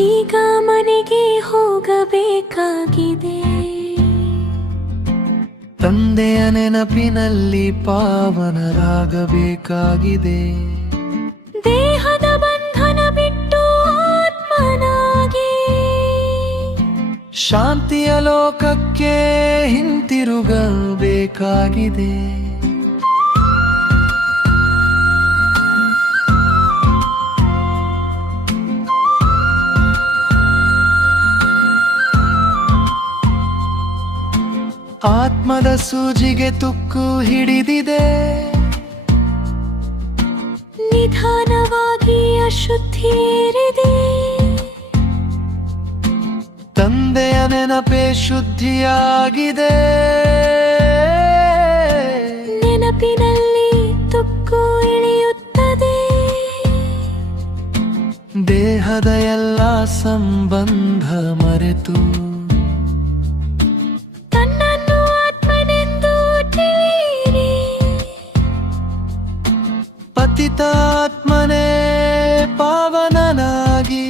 ಈಗ ಮನೆಗೆ ಹೋಗಬೇಕಾಗಿದೆ. ತಂದೆಯ ನೆನಪಿನಲ್ಲಿ ಪಾವನರಾಗಬೇಕಾಗಿದೆ. ದೇಹದ ಬಂಧನ ಬಿಟ್ಟು ಆತ್ಮನಾಗಿ ಶಾಂತಿಯ ಲೋಕಕ್ಕೆ ಹಿಂತಿರುಗಬೇಕಾಗಿದೆ. ಆತ್ಮದ ಸೂಜಿಗೆ ತುಕ್ಕು ಹಿಡಿದಿದೆ. ನಿಧಾನವಾಗಿ ಅಶುದ್ಧಿಯೇರಿದೆ. ತಂದೆಯ ನೆನಪೇ ಶುದ್ಧಿಯಾಗಿದೆ. ನೆನಪಿನಲ್ಲಿ ತುಕ್ಕು ಇಳಿಯುತ್ತದೆ. ದೇಹದ ಎಲ್ಲ ಸಂಬಂಧ ಮರೆತು ತನ್ನನ್ನು ಆತ್ಮನೆಂದು ತಿಳಿಯಿರಿ. ಪತಿತ ಆತ್ಮನೇ ಪಾವನನಾಗಿ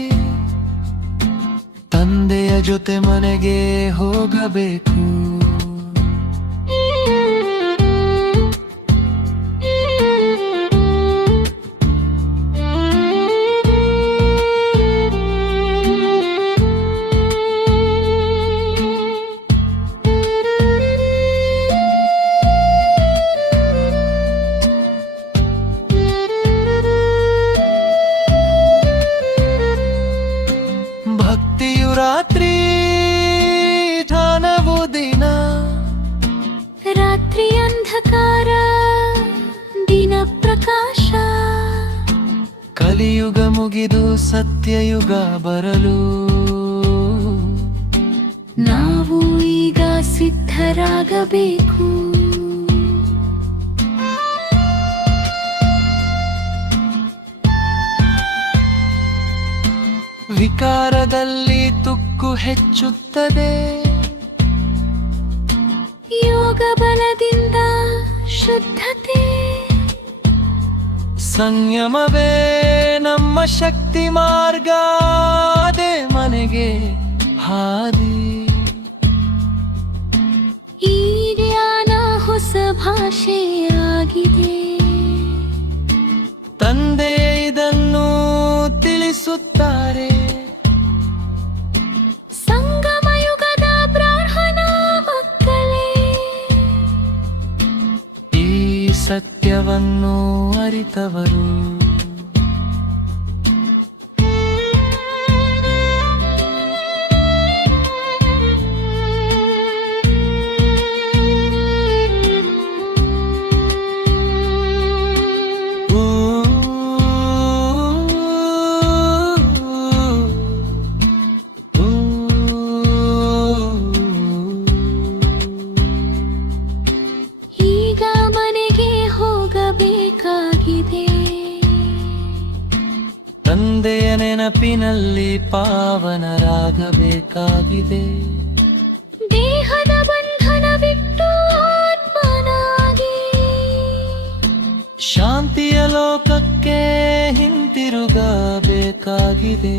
ತಂದೆಯ ಜೊತೆ ಮನೆಗೆ ಹೋಗಬೇಕು. ಭಕ್ತಿಯು ರಾತ್ರಿ, ಧ್ಯಾನವು ದಿನ. ರಾತ್ರಿ ಅಂಧಕಾರ, ದಿನ ಪ್ರಕಾಶ. ಕಲಿಯುಗ ಮುಗಿದು ಸತ್ಯಯುಗ ಬರಲು ನಾವು ಈಗ ಸಿದ್ಧರಾಗಬೇಕು. ವಿಕಾರದಲ್ಲಿ ತುಕ್ಕು ಹೆಚ್ಚುತ್ತದೆ. ಯೋಗ ಬಲದಿಂದ ಶುದ್ಧತೆ. ಸಂಯಮವೇ ನಮ್ಮ ಶಕ್ತಿ ಮಾರ್ಗ. ಅದೇ ಮನೆಗೆ ಹಾದಿ. ಈ ಜ್ಞಾನ ಹೊಸ ಭಾಷೆಯಾಗಿದೆ. ತಂದೆ ಇದನ್ನು ತಿಳಿಸುತ್ತಾರೆ. ಸಂಗಮ ಯುಗದ ಪ್ರಾರ್ಥನಾ ಮಕ್ಕಳೇ, ಈ ಸತ್ಯವನ್ನು ಅರಿತವರು ತಂದೆಯ ನೆನಪಿನಲ್ಲಿ ಪಾವನರಾಗಬೇಕಾಗಿದೆ. ದೇಹದ ಬಂಧನ ಬಿಟ್ಟು ಆತ್ಮನಾಗಿ ಶಾಂತಿಯ ಲೋಕಕ್ಕೆ ಹಿಂತಿರುಗಬೇಕಾಗಿದೆ.